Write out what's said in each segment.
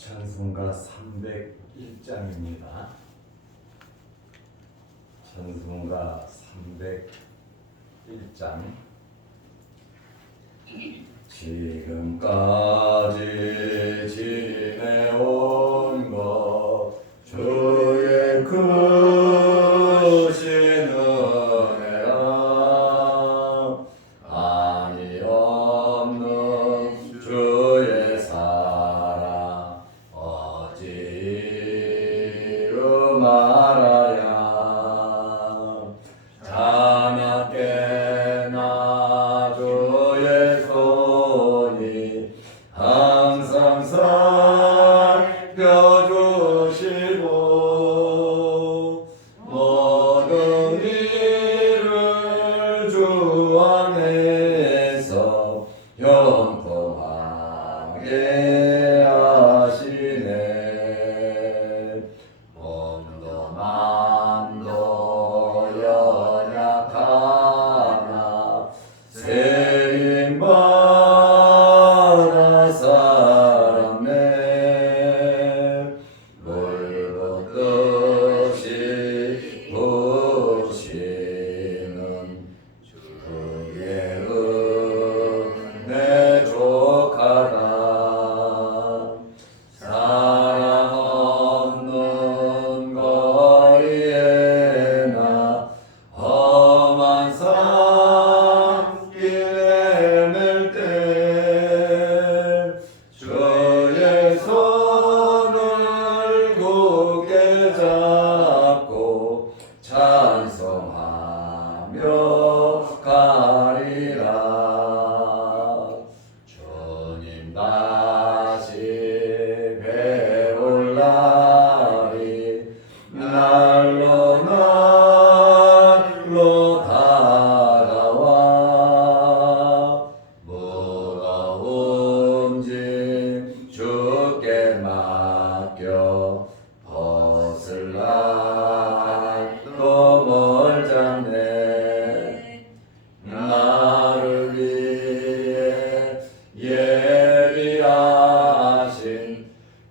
찬송가 301장입니다. 찬송가 301장. 지금까지 지내온 것 주의 크신 은혜라 아니 없는 주의 사랑 어찌로 말하랴 자나깨나 주의 손이 항상 살펴주시고 모든 일을 주 안에서 형통하게 하시네. 몸도 맘도 연약하나 세임받아 살았네. 물고 뜻이 부시는 주의 은혜 족하다. 사랑 없는 거리에나 험한 산길 헤맬 때 주의 손을 굳게 잡고 찬송하며 가리라. 주님 다시 배울 날이 날로 날로 다가와 무거운 짐 주께 맡겨 벗을 날도 멀잖네. 나를 위해 예비하신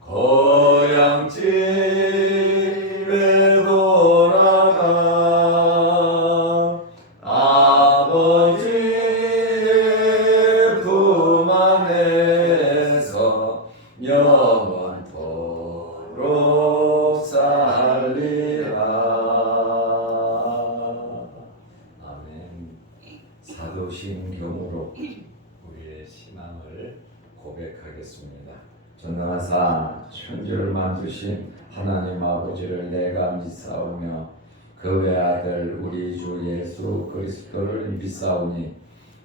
고향 집에 돌아가 아버지의 품 안에서 영원토록 살리라. 아멘. 사도신경으로 우리의 신앙을 고백하겠습니다. 전능하사 천지를 만드신 하나님 아버지를 내가 믿사오며 그 외아들 우리 주 예수 그리스도를 믿사오니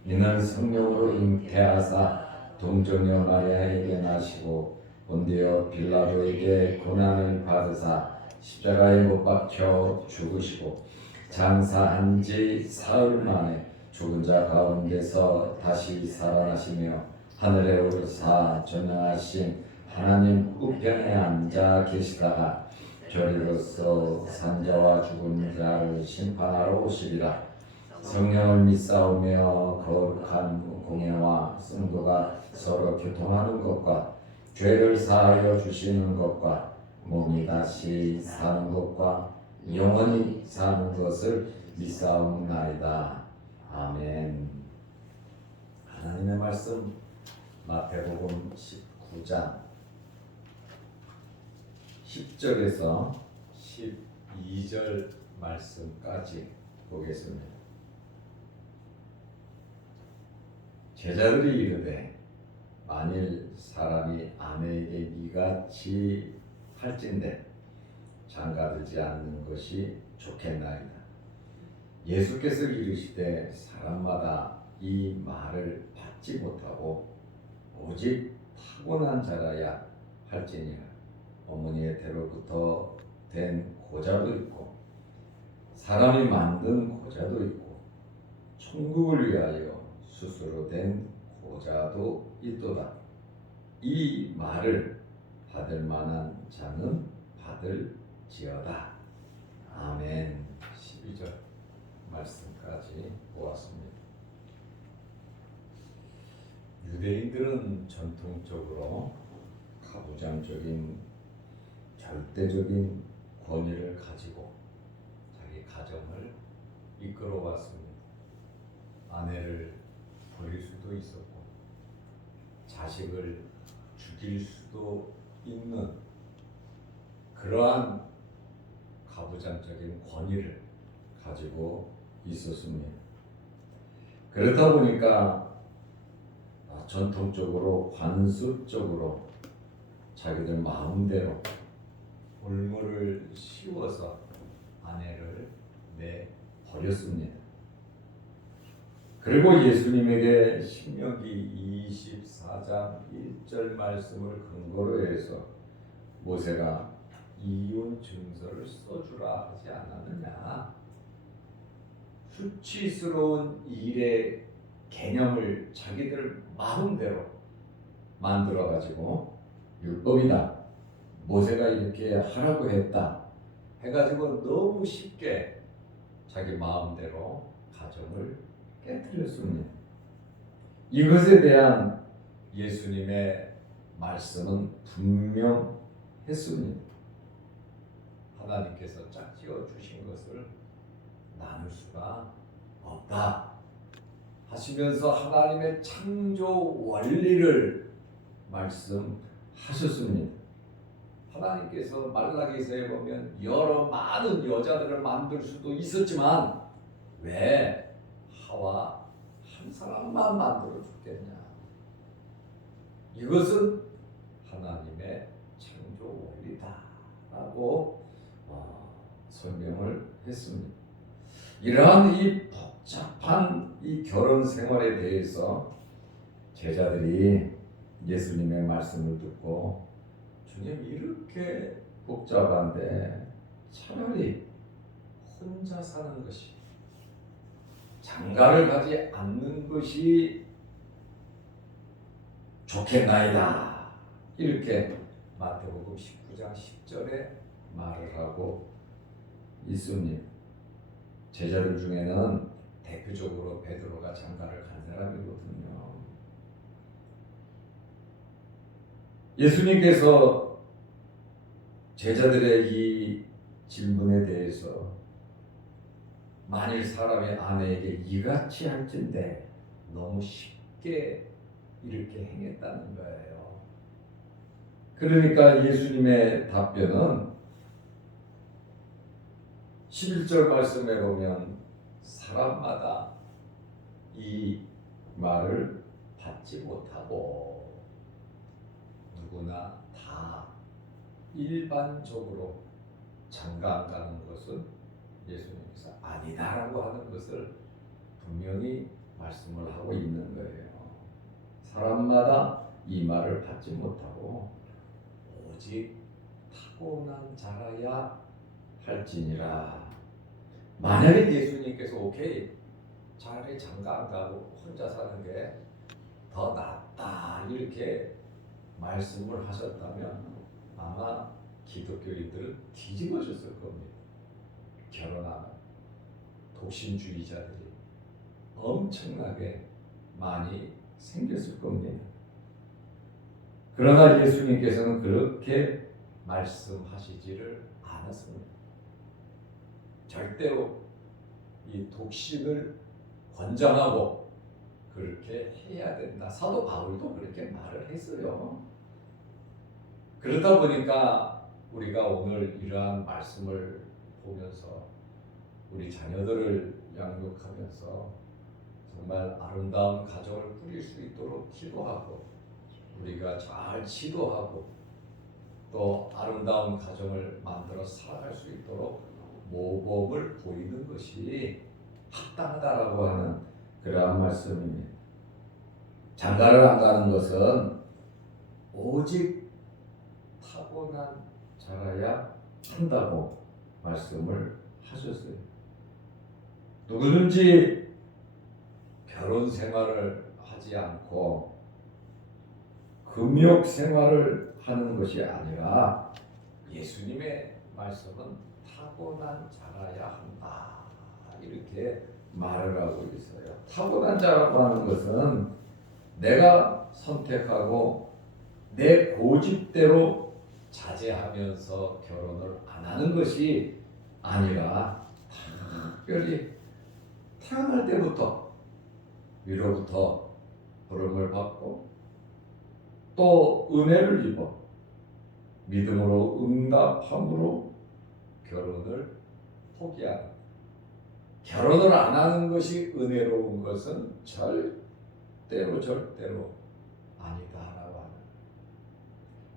이는 성령으로 잉태하사 동정녀 마리아에게 나시고 본디오 빌라도에게 고난을 받으사 십자가에 못 박혀 죽으시고 장사한 지 사흘 만에 죽은 자 가운데서 다시 살아나시며 하늘에 오르사 전능하신 하나님 우편에 앉아 계시다가 저리로서 산자와 죽은 자를 심판하러 오시리라. 성령을 믿사오며 거룩한 공예와 성도가 서로 교통하는 것과 죄를 사하여 주시는 것과 몸이 다시 사는 것과 영원히 사는 것을 믿사옵나이다. 아멘. 하나님의 말씀 마태복음 19장 10절에서 12절 말씀까지 보겠습니다. 제자들이 이르되 만일 사람이 아내에게 이같이 할진대 장가들지 않는 것이 좋겠나이다. 예수께서 이르시되 사람마다 이 말을 받지 못하고 오직 타고난 자라야 할지니라. 어머니의 태로부터 된 고자도 있고 사람이 만든 고자도 있고 천국을 위하여 스스로 된 고자도 있도다. 이 말을 받을 만한 자는 받을지어다. 아멘. 12절 말씀까지 보았습니다. 유대인들은 전통적으로 가부장적인 절대적인 권위를 가지고 자기 가정을 이끌어 왔습니다. 아내를 버릴 수도 있었고 자식을 죽일 수도 있는 그러한 가부장적인 권위를 가지고 있었습니다. 그렇다 보니까 전통적으로 관습적으로 자기들 마음대로 올무를 씌워서 아내를 내버렸습니다. 그리고 예수님에게 신명기 24장 1절 말씀을 근거로 해서 모세가 이혼 증서를 써주라 하지 않았느냐. 수치스러운 일의 개념을 자기들 마음대로 만들어가지고 율법이다, 모세가 이렇게 하라고 했다 해가지고 너무 쉽게 자기 마음대로 가정을 깨뜨렸습니다. 이것에 대한 예수님의 말씀은 분명했습니다. 하나님께서 짝지어 주신 것을 나눌 수가 없다 하시면서 하나님의 창조 원리를 말씀하셨습니다. 하나님께서 말라기서에 보면 여러 많은 여자들을 만들 수도 있었지만 왜 하와 한 사람만 만들어 줬겠냐. 이것은 하나님의 창조 원리다라고 설명을 했습니다. 이러한 이 복잡한 이 결혼 생활에 대해서 제자들이 예수님의 말씀을 듣고 주님 이렇게 복잡한데 차라리 혼자 사는 것이, 장가를 가지 않는 것이 좋겠나이다. 이렇게 마태복음 19장 10절에 말을 하고 있습니다. 제자들 중에는 대표적으로 베드로가 장가를 간 사람이거든요. 예수님께서 제자들의 이 질문에 대해서 만일 사람의 아내에게 이같이 할진대 너무 쉽게 이렇게 행했다는 거예요. 그러니까 예수님의 답변은 11절 말씀에 보면 사람마다 이 말을 받지 못하고 누구나 다 일반적으로 장가 안 가는 것은 예수님께서 아니다라고 하는 것을 분명히 말씀을 하고 있는 거예요. 사람마다 이 말을 받지 못하고 오직 타고난 자라야 할지니라. 만약에 예수님께서 오케이 차라리 장가 안 가고 혼자 사는 게 더 낫다 이렇게 말씀을 하셨다면 아마 기독교인들은 뒤집어졌을 겁니다. 결혼하는 독신주의자들이 엄청나게 많이 생겼을 겁니다. 그러나 예수님께서는 그렇게 말씀하시지를 않았습니다. 절대로 이 독신을 권장하고 그렇게 해야 된다. 사도 바울도 그렇게 말을 했어요. 그러다 보니까 우리가 오늘 이러한 말씀을 보면서 우리 자녀들을 양육하면서 정말 아름다운 가정을 꾸릴 수 있도록 기도하고 우리가 잘 지도하고 또 아름다운 가정을 만들어 살아갈 수 있도록 모범을 보이는 것이 합당하다라고 하는 그러한 말씀입니다. 장가를 안 가는 것은 오직 타고난 자라야 한다고 말씀을 하셨어요. 누구든지 결혼 생활을 하지 않고 금욕 생활을 하는 것이 아니라 예수님의 말씀은 타고난 자라야 한다 이렇게 말을 하고 있어요. 타고난 자라고 하는 것은 내가 선택하고 내 고집대로 자제하면서 결혼을 안 하는 것이 아니라 특별히 태어날 때부터 위로부터 부름을 받고 또 은혜를 입어 믿음으로 응답함으로 결혼을 포기하는, 결혼을 안 하는 것이 은혜로운 것은 절대로 아니다라고 하는,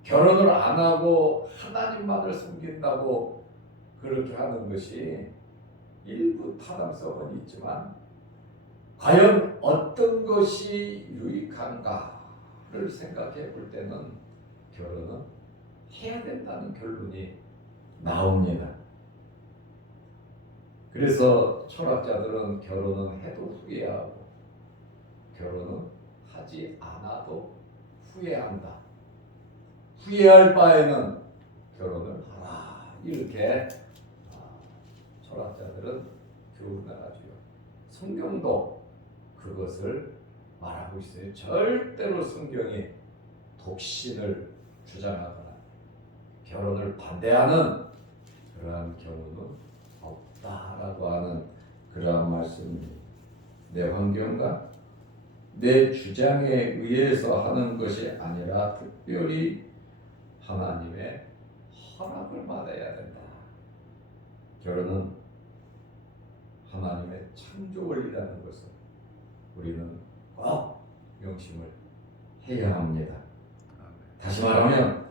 결혼을 안 하고 하나님만을 섬긴다고 그렇게 하는 것이 일부 타당성은 있지만 과연 어떤 것이 유익한가를 생각해 볼 때는 결혼은 해야 된다는 결론이 나옵니다. 그래서 철학자들은 결혼은 해도 후회하고 결혼은 하지 않아도 후회한다. 후회할 바에는 결혼을 하라. 이렇게 철학자들은 교훈을 하죠. 성경도 그것을 말하고 있어요. 절대로 성경이 독신을 주장하거나 결혼을 반대하는 그러한 경우는 없다라고 하는 그러한 말씀입니다. 내 환경과 내 주장에 의해서 하는 것이 아니라 특별히 하나님의 허락을 받아야 된다. 결혼은 하나님의 창조원리라는 것을 우리는 꼭 명심을 해야 합니다. 다시 말하면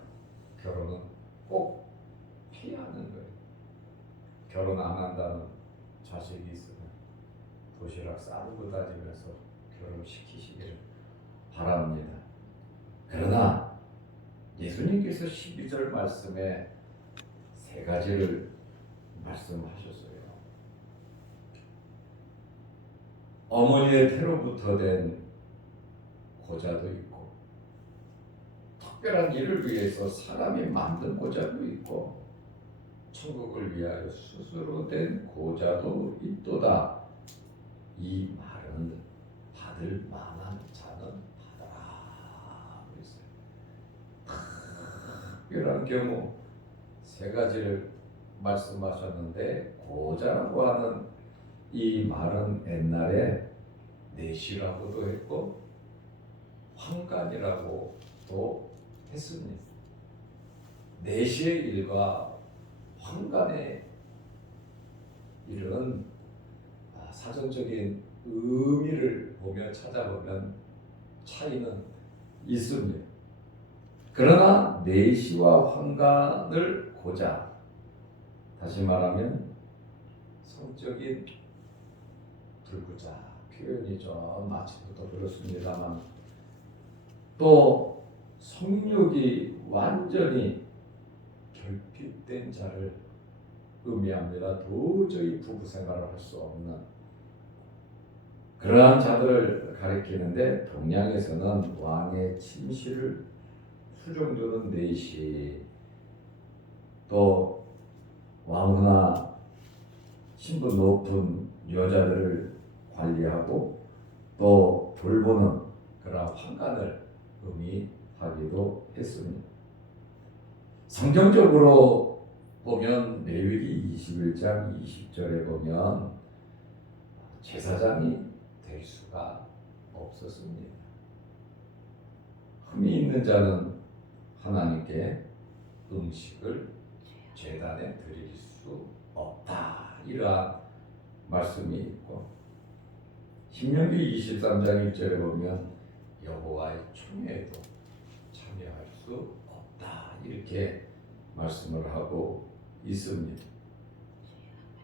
결혼은 꼭 해야 하는 거예요. 결혼 안 한다는 자식이 있으면 도시락 싸르고 다니면서 결혼시키시기를 바랍니다. 그러나 예수님께서 12절 말씀에 세 가지를 말씀하셨어요. 어머니의 태로부터 된 고자도 있고 특별한 일을 위해서 사람이 만든 고자도 있고 천국을 위하여 스스로 된 고자도 있도다. 이 말은 받을 만한 자는 받아라. 특별한 경우 세 가지를 말씀하셨는데 고자라고 하는 이 말은 옛날에 내시라고도 했고 환관이라고도 했습니다. 내시의 일과 환관의 일은 사전적인 의미를 보며 찾아보면 차이는 있습니다. 그러나 내시와 환관을 고자, 다시 말하면 성적인 불구자 표현이 좀 마치부터 그렇습니다만 또 성욕이 완전히 결핍된 자를 의미합니다. 도저히 부부 생활을 할 수 없는 그러한 자들을 가리키는데 동양에서는 왕의 침실을 수종두는 내시, 또 왕후나 신분 높은 여자들을 관리하고 또 돌보는 그러한 환관을 의미하기도 했습니다. 성경적으로 보면 레위기 21장 20절에 보면 제사장이 될 수가 없었습니다. 흠이 있는 자는 하나님께 음식을 제단에 드릴 수 없다. 이러한 말씀이 있고 신명기 23장 1절에 보면 여호와의 총회에도 참여할 수 없다. 이렇게 말씀을 하고 있습니다.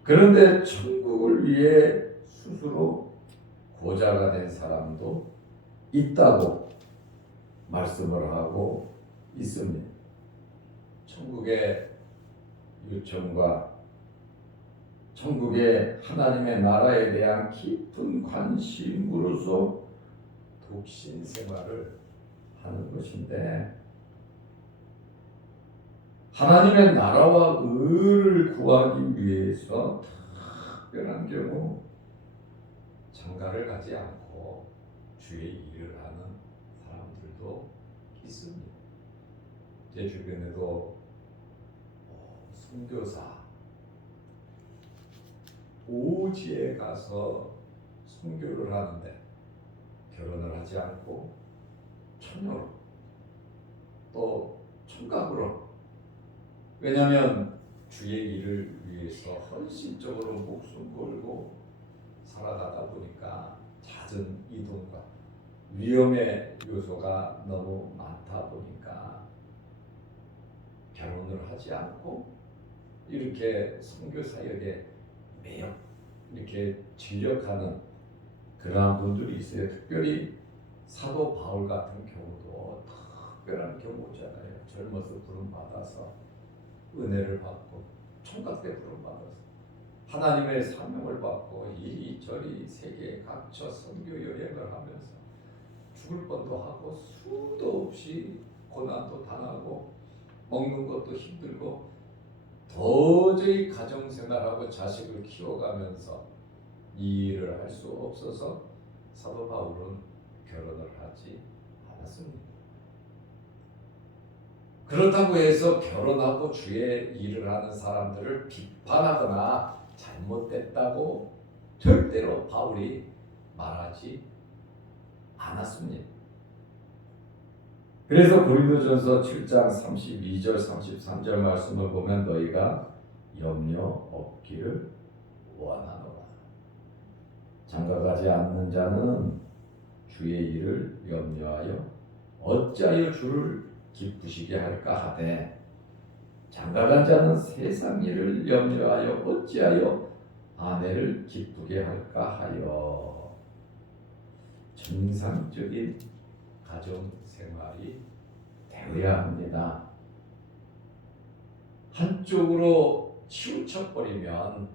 그런데 천국을 위해 스스로 고자가 된 사람도 있다고 말씀을 하고 있습니다. 천국의 유천과 천국의 하나님의 나라에 대한 깊은 관심으로서 독신 생활을 하는 것인데 하나님의 나라와 의를 구하기 위해서 특별한 경우 장가를 가지 않고 주의 일을 하는 사람들도 있습니다. 제 주변에도 선교사 오지에 가서 선교를 하는데 결혼을 하지 않고 처녀로 또 총각으로, 왜냐하면 주의 일을 위해서 헌신적으로 목숨 걸고 살아가다 보니까 잦은 이동과 위험의 요소가 너무 많다 보니까 결혼을 하지 않고 이렇게 선교 사역에 매여 이렇게 진력하는 그러한 분들이 있어요. 특별히 사도 바울 같은 경우도 특별한 경우잖아요. 젊어서 부름받아서 은혜를 받고 총각 때 부름받아서 하나님의 사명을 받고 이리저리 세계 각처 선교 여행을 하면서 죽을 뻔도 하고 수도 없이 고난도 당하고 먹는 것도 힘들고 도저히 가정생활하고 자식을 키워가면서 이 일을 할 수 없어서 사도 바울은 결혼을 하지 않았습니다. 그렇다고 해서 결혼하고 주의 일을 하는 사람들을 비판하거나 잘못됐다고 절대로 바울이 말하지 않았습니다. 그래서 고린도전서 7장 32절 33절 말씀을 보면 너희가 염려 없기를 원하노라. 장가가지 않는 자는 주의 일을 염려하여 어찌하여 주를 기쁘시게 할까 하되 장가간 자는 세상 일을 염려하여 어찌하여 아내를 기쁘게 할까 하여. 정상적인 가정 생활이 되어야 합니다. 한쪽으로 치우쳐버리면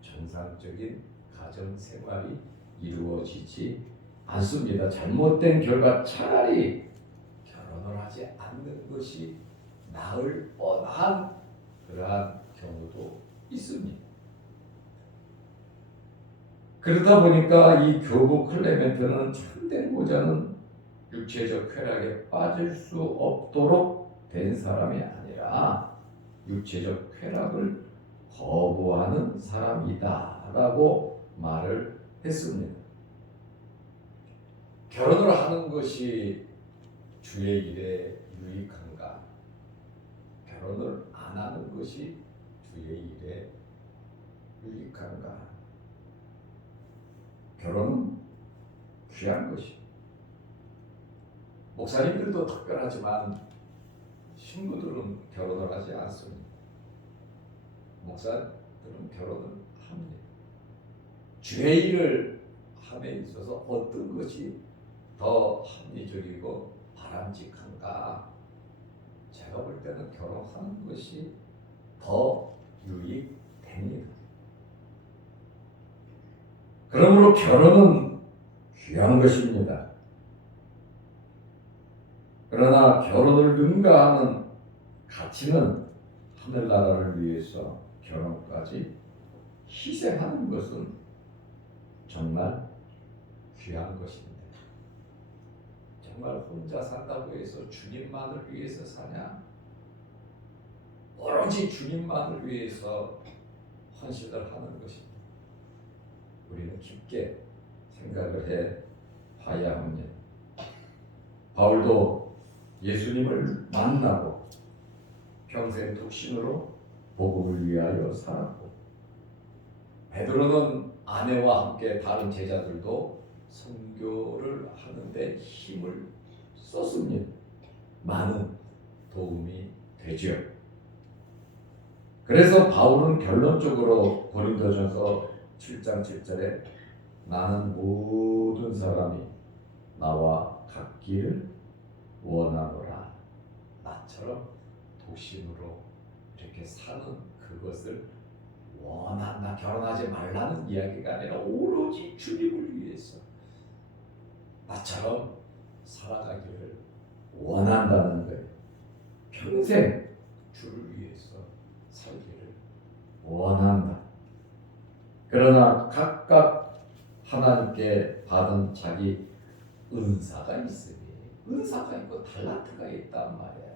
정상적인 가정 생활이 이루어지지 않습니다. 잘못된 결과 차라리 결혼을 하지 않는 것이 나을 뻔한 그러한 경우도 있습니다. 그러다 보니까 이 교부 클레멘트는 참된 고자는 육체적 쾌락에 빠질 수 없도록 된 사람이 아니라 육체적 쾌락을 거부하는 사람이다 라고 말을 했습니다. 결혼을 하는 것이 주의 일에 유익한가? 결혼을 안 하는 것이 주의 일에 유익한가? 결혼은 귀한 것이. 목사님들도 특별하지만 신부들은 결혼을 하지 않습니다. 목사들은 결혼을 합니다. 주의 일을 함에 있어서 어떤 것이 더 합리적이고 바람직한가? 제가 볼 때는 결혼하는 것이 더 유익됩니다. 그러므로 결혼은 귀한 것입니다. 그러나 결혼을 능가하는 가치는 하늘나라를 위해서 결혼까지 희생하는 것은 정말 귀한 것입니다. 정말 혼자 산다고 해서 주님만을 위해서 사냐? 오로지 주님만을 위해서 헌신을 하는 것입니다. 우리는 깊게 생각을 해 봐야 합니다. 바울도 예수님을 만나고 평생 독신으로 복음을 위하여 살았고, 베드로는 아내와 함께 다른 제자들도 선교를 하는데 힘을 썼습니다. 많은 도움이 되죠. 그래서 바울은 결론적으로 고린도전서 7장 7절에 나는 모든 사람이 나와 같기를 원하노라. 나처럼 독신으로 이렇게 사는 그것을 원한다. 결혼하지 말라는 이야기가 아니라 오로지 주님을 위해서 나처럼 살아가기를 원한다는 거예요. 평생 주를 위해서 살기를 원한다. 그러나 각각 하나님께 받은 자기 은사가 있으니, 은사가 있고 달란트가 있단 말이에요.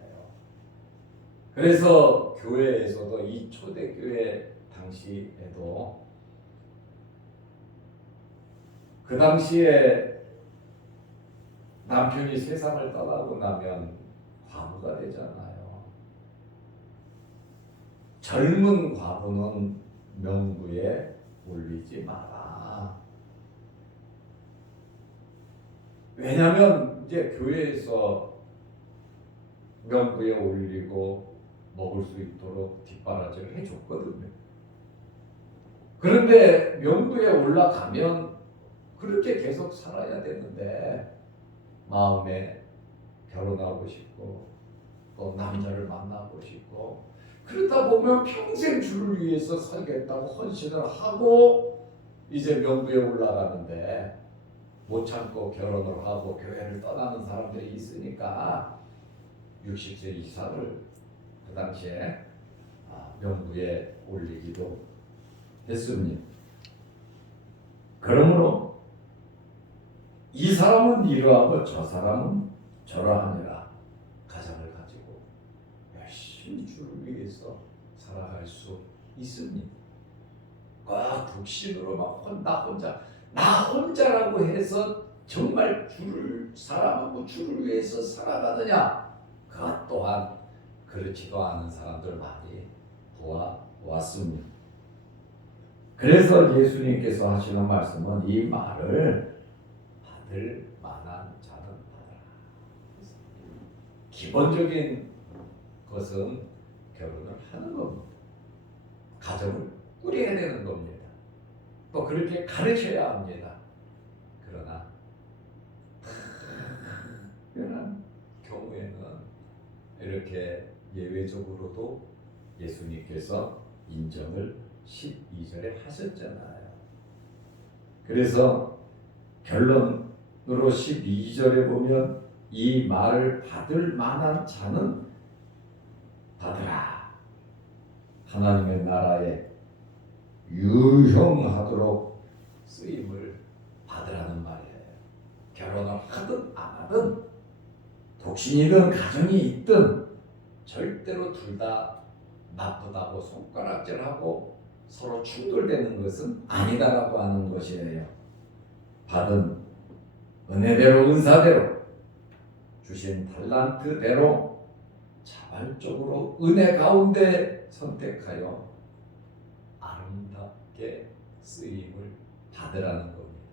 그래서 교회에서도 이 초대교회 당시에도 그 당시에 남편이 세상을 떠나고 나면 과부가 되잖아요. 젊은 과부는 명부에 올리지 마라. 왜냐하면 이제 교회에서 명부에 올리고 먹을 수 있도록 뒷바라지를 해줬거든요. 그런데 명부에 올라가면 그렇게 계속 살아야 되는데 마음에 결혼하고 싶고 또 남자를 만나고 싶고 그러다 보면 평생 주를 위해서 살겠다고 헌신을 하고 이제 명부에 올라가는데 못 참고 결혼을 하고 교회를 떠나는 사람들이 있으니까 60세 이상을 그 당시에 명부에 올리기도 했습니다. 그러므로 이 사람은 이러하고 저 사람은 저러하니라 가정을 가지고 열심히 주를 위해서 살아갈 수 있습니다. 꼭 독신으로 막 나 혼자라고 해서 정말 주를 사랑하고 주를 위해서 살아가느냐? 그것 또한 그렇지도 않은 사람들 많이 보아왔습니다. 그래서 예수님께서 하시는 말씀은 이 말을 받을 만한 자는 받아라. 기본적인 것은 결혼을 하는 겁니다. 가정을 꾸려야 되는 겁니다. 또 그렇게 가르쳐야 합니다. 그러나 특별한 경우에는 이렇게 예외적으로도 예수님께서 인정을 12절에 하셨잖아요. 그래서 결론으로 12절에 보면 이 말을 받을 만한 자는 받으라. 하나님의 나라에 유형하도록 쓰임을 받으라는 말이에요. 결혼을 하든 안 하든 독신이든 가정이 있든 절대로 둘 다 나쁘다고 손가락질하고 서로 충돌되는 것은 아니다라고 하는 것이에요. 받은 은혜대로 은사대로 주신 달란트대로 자발적으로 은혜 가운데 선택하여 아름답게 쓰임을 받으라는 겁니다.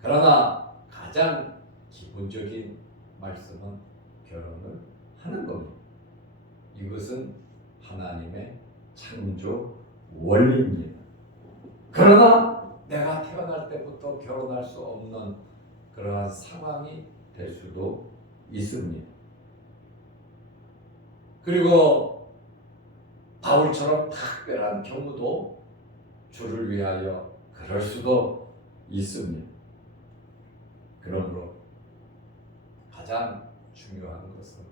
그러나 가장 기본적인 말씀은 결혼을 하는 겁니다. 이것은 하나님의 창조 원리입니다. 그러나 내가 태어날 때부터 결혼할 수 없는 그러한 상황이 될 수도 있습니다. 그리고 바울처럼 특별한 경우도 주를 위하여 그럴 수도 있습니다. 그러므로 가장 중요한 것은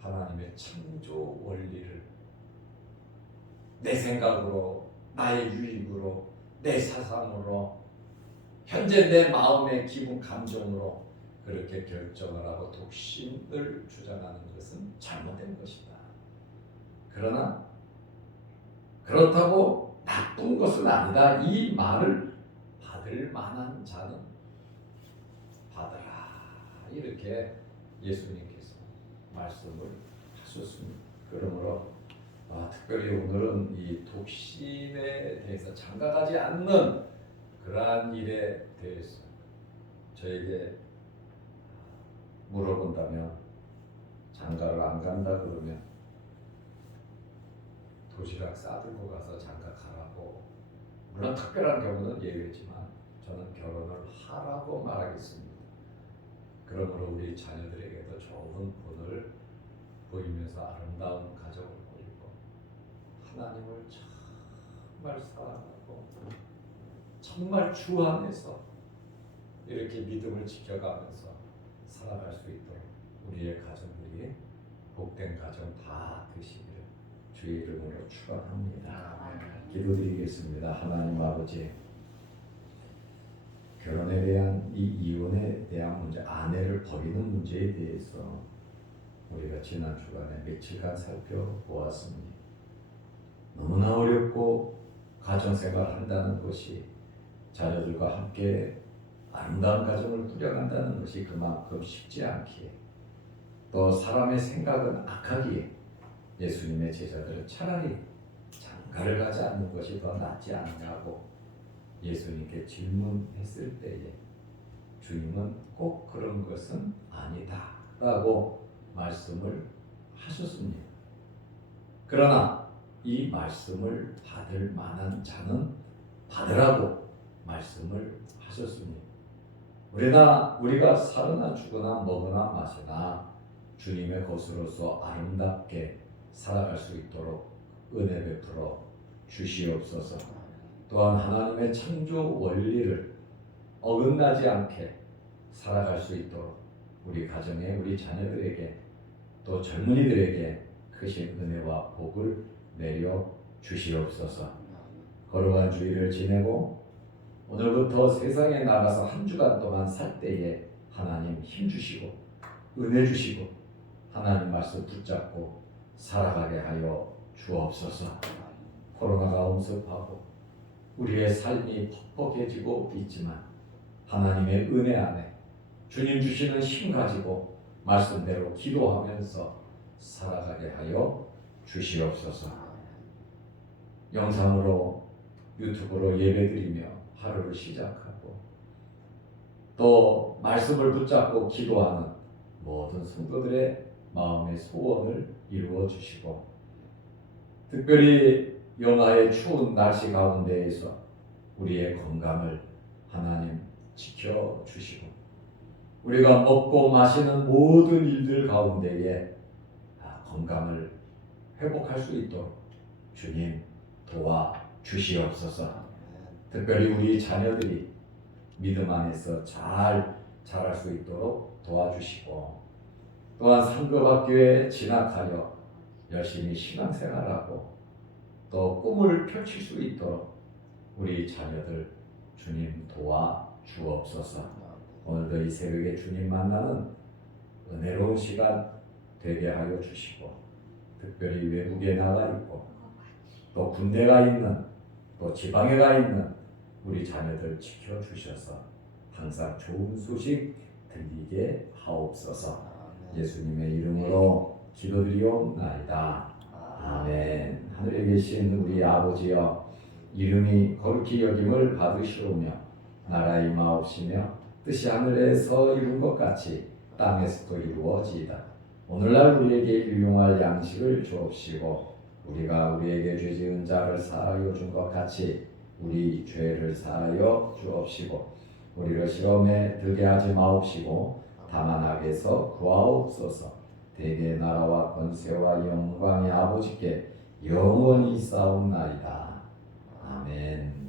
하나님의 창조 원리를 내 생각으로, 나의 유익으로, 내 사상으로, 현재 내 마음의 기분, 감정으로 그렇게 결정을 하고 독신을 주장하는 것은 잘못된 것이다. 그러나 그렇다고 나쁜 것은 아니다. 이 말을 받을 만한 자는 받으라. 이렇게 예수님께서 말씀을 하셨습니다. 그러므로 특별히 오늘은 이 독신에 대해서 장가가지 않는 그러한 일에 대해서 저에게 물어본다면 장가를 안 간다 그러면 도시락 싸들고 가서 장가 가라고, 물론 특별한 경우는 예외지만 저는 결혼을 하라고 말하겠습니다. 그러므로 우리 자녀들에게도 좋은 본을 보이면서 아름다운 가정을 꾸리고 하나님을 정말 사랑하고 정말 주 안에서 이렇게 믿음을 지켜가면서 살아갈 수 있도록 우리의 가정들이 복된 가정 다 되시기를 주의 이름으로 축원합니다. 기도드리겠습니다. 하나님 아버지, 결혼에 대한 이 이혼에 대한 문제, 아내를 버리는 문제에 대해서 우리가 지난 주간에 며칠간 살펴보았습니다. 너무나 어렵고 가정생활 한다는 것이 자녀들과 함께 아름다운 가정을 꾸려간다는 것이 그만큼 쉽지 않기에 또 사람의 생각은 악하기에 예수님의 제자들은 차라리 장가를 가지 않는 것이 더 낫지 않냐고 예수님께 질문했을 때에 주님은 꼭 그런 것은 아니다 라고 말씀을 하셨습니다. 그러나 이 말씀을 받을 만한 자는 받으라고 말씀을 하셨습니다. 우리가 살으나 죽으나 먹으나 마시나 주님의 것으로서 아름답게 살아갈 수 있도록 은혜 베풀어 주시옵소서. 또한 하나님의 창조 원리를 어긋나지 않게 살아갈 수 있도록 우리 가정에 우리 자녀들에게 또 젊은이들에게 크신 은혜와 복을 내려 주시옵소서. 거룩한 주일을 지내고 오늘부터 세상에 나가서 한 주간 동안 살 때에 하나님 힘 주시고 은혜 주시고 하나님 말씀 붙잡고 살아가게 하여 주옵소서. 코로나가 엄습하고 우리의 삶이 퍽퍽해지고 있지만 하나님의 은혜 안에 주님 주시는 힘 가지고 말씀대로 기도하면서 살아가게 하여 주시옵소서. 영상으로 유튜브로 예배드리며 하루를 시작하고 또 말씀을 붙잡고 기도하는 모든 성도들의 마음의 소원을 이루어 주시고 특별히 영하의 추운 날씨 가운데에서 우리의 건강을 하나님 지켜 주시고 우리가 먹고 마시는 모든 일들 가운데에 건강을 회복할 수 있도록 주님 도와 주시옵소서. 특별히 우리 자녀들이 믿음 안에서 잘 자랄 수 있도록 도와주시고 또한 상급학교에 진학하여 열심히 신앙생활하고 또 꿈을 펼칠 수 있도록 우리 자녀들 주님 도와 주옵소서. 오늘도 이 새벽에 주님 만나는 은혜로운 시간 되게 하여 주시고 특별히 외국에 나가 있고 또 군대가 있는 또 지방에 가 있는 우리 자녀들 지켜주셔서 항상 좋은 소식 들리게 하옵소서. 예수님의 이름으로 기도드리옵나이다. 아멘. 하늘에 계신 우리 아버지여 이름이 거룩히 여김을 받으시오며 나라의 임하옵시며 뜻이 하늘에서 이룬 것 같이 땅에서도 이루어지이다. 오늘날 우리에게 일용할 양식을 주옵시고 우리가 우리에게 죄 지은 자를 사하여 준 것 같이 우리 죄를 사하여 주옵시고 우리를 시험에 들게 하지 마옵시고 다만 악에서 구하옵소서. 대개 나라와 권세와 영광이 아버지께 영원히 있사옵나이다. 아멘.